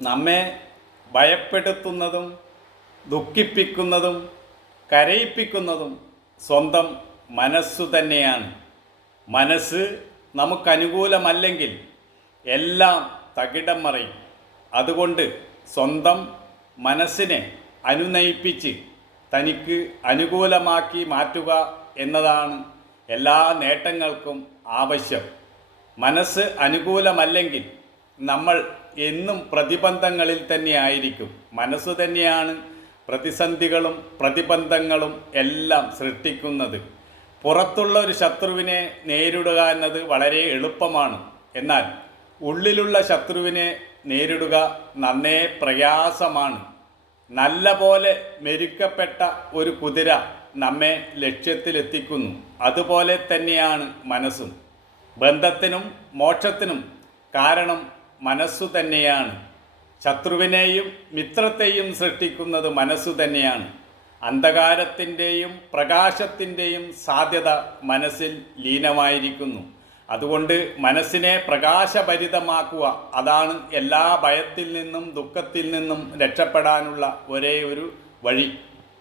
നമ്മെ ഭയപ്പെടുത്തുന്നതും ദുഃഖിപ്പിക്കുന്നതും കരയിപ്പിക്കുന്നതും സ്വന്തം മനസ്സു തന്നെയാണ്. മനസ്സ് നമുക്കനുകൂലമല്ലെങ്കിൽ എല്ലാം തകിടം മറിയും. അതുകൊണ്ട് സ്വന്തം മനസ്സിനെ അനുനയിപ്പിച്ച് തനിക്ക് അനുകൂലമാക്കി മാറ്റുക എന്നതാണ് എല്ലാ നേട്ടങ്ങൾക്കും ആവശ്യം. മനസ്സ് അനുകൂലമല്ലെങ്കിൽ നമ്മൾ എന്നും പ്രതിബന്ധങ്ങളിൽ തന്നെയായിരിക്കും. മനസ്സ് തന്നെയാണ് പ്രതിസന്ധികളും പ്രതിബന്ധങ്ങളും എല്ലാം സൃഷ്ടിക്കുന്നത്. പുറത്തുള്ള ഒരു ശത്രുവിനെ നേരിടുക എന്നത് വളരെ എളുപ്പമാണ്. എന്നാൽ ഉള്ളിലുള്ള ശത്രുവിനെ നേരിടുക നന്നേ പ്രയാസമാണ്. നല്ല പോലെ മെരുക്കപ്പെട്ട ഒരു കുതിര നമ്മെ ലക്ഷ്യത്തിലെത്തിക്കുന്നു. അതുപോലെ തന്നെയാണ് മനസ്സും. ബന്ധത്തിനും മോക്ഷത്തിനും കാരണം മനസ്സു തന്നെയാണ്. ശത്രുവിനെയും മിത്രത്തെയും സൃഷ്ടിക്കുന്നത് മനസ്സു തന്നെയാണ്. അന്ധകാരത്തിൻ്റെയും പ്രകാശത്തിൻ്റെയും സാധ്യത മനസ്സിൽ ലീനമായിരിക്കുന്നു. അതുകൊണ്ട് മനസ്സിനെ പ്രകാശഭരിതമാക്കുക, അതാണ് എല്ലാ ഭയത്തിൽ നിന്നും ദുഃഖത്തിൽ നിന്നും രക്ഷപ്പെടാനുള്ള ഒരേ ഒരു വഴി.